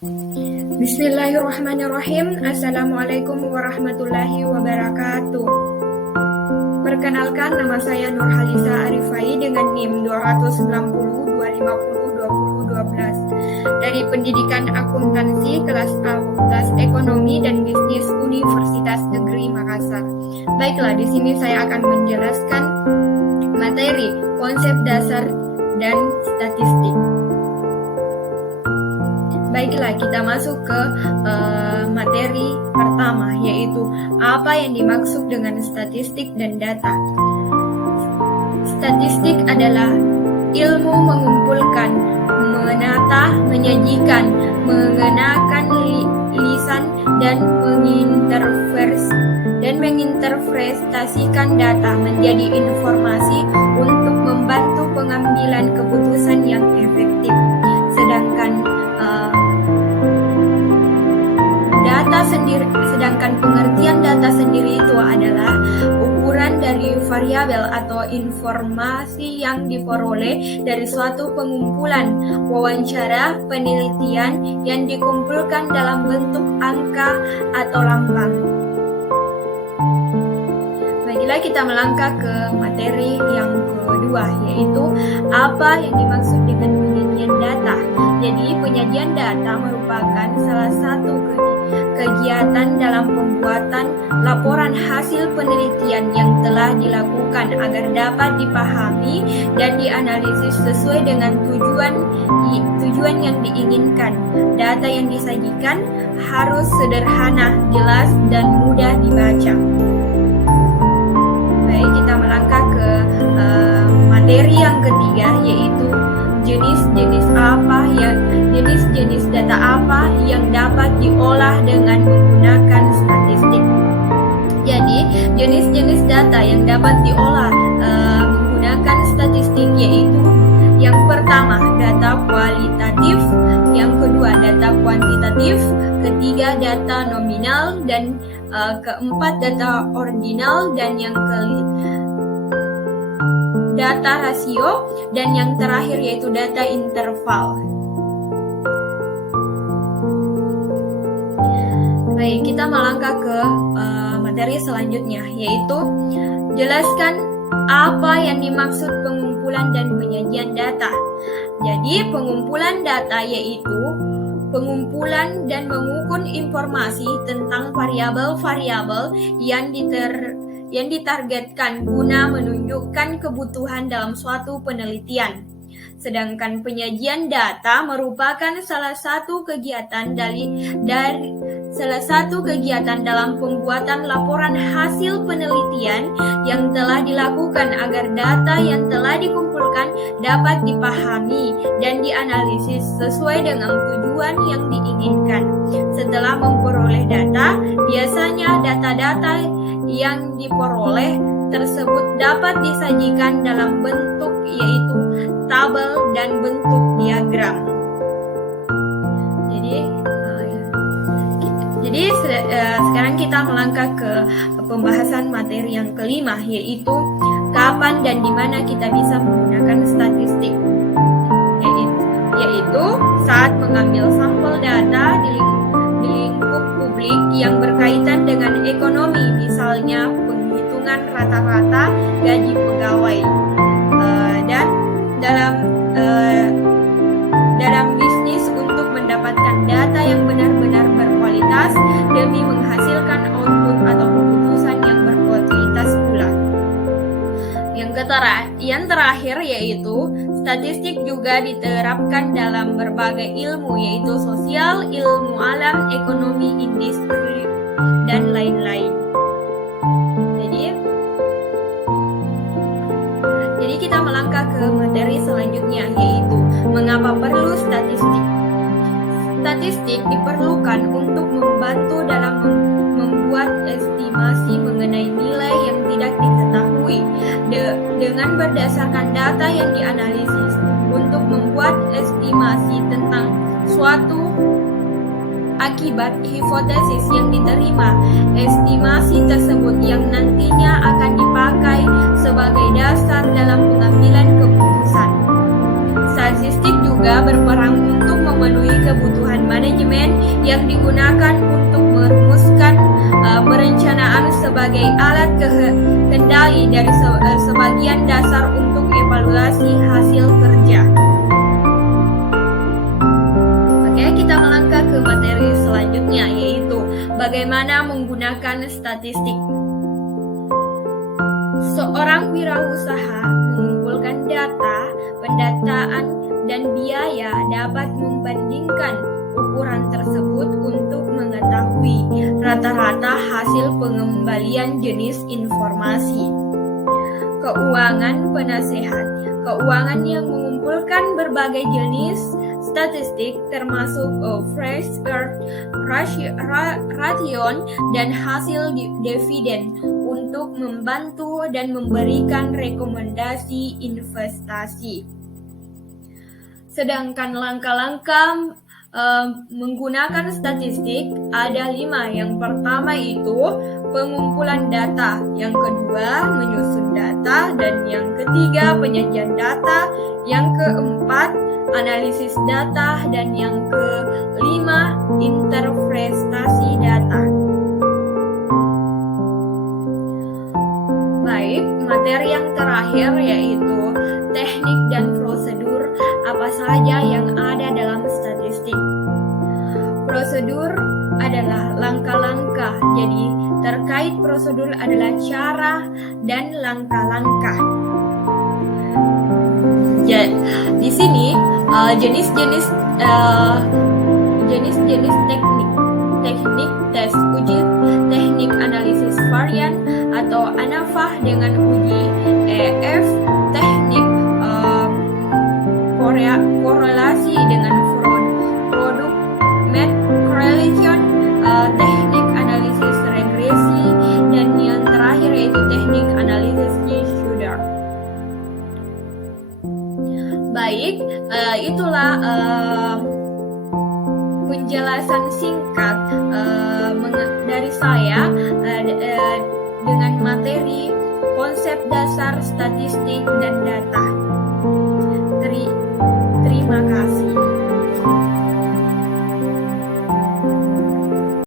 Bismillahirrahmanirrahim. Assalamualaikum warahmatullahi wabarakatuh. Perkenalkan, nama saya Nurhalisa Arifai dengan NIM 290-250-2012 dari Pendidikan Akuntansi kelas A Fakultas Ekonomi dan Bisnis Universitas Negeri Makassar. Baiklah, di sini saya akan menjelaskan materi konsep dasar dan statistik. Baiklah, kita masuk ke materi pertama, yaitu apa yang dimaksud dengan statistik dan data. Statistik adalah ilmu mengumpulkan, menata, menyajikan, mengenakan lisan, dan menginterpretasikan data menjadi informasi untuk membantu pengambilan keputusan yang efektif. Sedangkan pengertian data sendiri itu adalah ukuran dari variabel atau informasi yang diperoleh dari suatu pengumpulan wawancara penelitian yang dikumpulkan dalam bentuk angka atau lambang. Baiklah, kita melangkah ke materi yang kedua, yaitu apa yang dimaksud dengan penyajian data. Jadi, penyajian data merupakan salah satu kegiatan dalam pembuatan laporan hasil penelitian yang telah dilakukan agar dapat dipahami dan dianalisis sesuai dengan tujuan yang diinginkan. Data yang disajikan harus sederhana, jelas, dan mudah dibaca. Baik, kita melangkah ke materi yang ketiga, yaitu jenis data apa yang dapat diolah dengan menggunakan statistik. Jadi, jenis-jenis data yang dapat diolah menggunakan statistik yaitu yang pertama data kualitatif, yang kedua data kuantitatif, ketiga data nominal, dan keempat data ordinal, dan yang data rasio, dan yang terakhir yaitu data interval. Baik, kita melangkah ke materi selanjutnya, yaitu jelaskan apa yang dimaksud pengumpulan dan penyajian data. Jadi, pengumpulan data yaitu pengumpulan dan mengukur informasi tentang variabel-variabel yang ditargetkan guna menunjukkan kebutuhan dalam suatu penelitian. Sedangkan penyajian data merupakan salah satu kegiatan dalam pembuatan laporan hasil penelitian yang telah dilakukan agar data yang telah dikumpulkan dapat dipahami dan dianalisis sesuai dengan tujuan yang diinginkan. Setelah memperoleh data, biasanya data-data yang diperoleh tersebut dapat disajikan dalam bentuk yaitu tabel dan bentuk diagram. Jadi sekarang kita melangkah ke pembahasan materi yang kelima, yaitu kapan dan di mana kita bisa menggunakan statistik. Yaitu saat mengambil sampel data di lingkup publik yang berkaitan dengan ekonomi, misalnya penghitungan rata-rata gaji pegawai, dan dalam bisnis untuk mendapatkan data yang benar-benar berkualitas demi menghasilkan output atau keputusan yang berkualitas pula. Yang terakhir yaitu statistik juga diterapkan dalam berbagai ilmu, yaitu sosial, ilmu alam, ekonomi, industri, dan lain-lain. Jadi kita melangkah ke materi selanjutnya, yaitu mengapa perlu statistik. Statistik diperlukan untuk membantu dalam membuat estimasi mengenai nilai yang tidak diketahui dengan berdasarkan data yang dianalisis. Untuk membuat estimasi tentang suatu akibat hipotesis yang diterima, estimasi tersebut yang nantinya akan dipakai sebagai dasar dalam pengambilan keputusan. Statistik juga berperan untuk memenuhi kebutuhan manajemen yang digunakan untuk merumuskan perencanaan sebagai alat kendali dari sebagian dasar untuk evaluasi hasil kerja. Oke, kita melangkah ke materi selanjutnya, yaitu bagaimana menggunakan statistik. Seorang wirausaha mengumpulkan data, pendataan, dan biaya dapat membandingkan ukuran tersebut untuk mengetahui rata-rata hasil pengembalian jenis informasi. Keuangan penasehat. Keuangan yang mengumpulkan berbagai jenis statistik termasuk fresh earth ration dan hasil dividen untuk membantu dan memberikan rekomendasi investasi. Sedangkan langkah-langkah menggunakan statistik ada 5. Yang pertama itu pengumpulan data, yang kedua menyusun data, dan yang ketiga penyajian data, yang keempat analisis data, dan yang kelima interpretasi data. Baik, materi yang terakhir yaitu teknik dan prosedur apa saja yang ada dalam statistik. Prosedur adalah langkah-langkah. Jadi, terkait prosedur adalah cara dan langkah-langkah. Di sini jenis-jenis teknik tes uji, teknik analisis varian atau ANAVA dengan uji EF, teknik korelasi dengan produk met correlation, teknik analisis regresi, dan yang terakhir yaitu teknik analisis Schroeder. Baik, itulah penjelasan singkat dari saya dengan materi konsep dasar statistik dan data.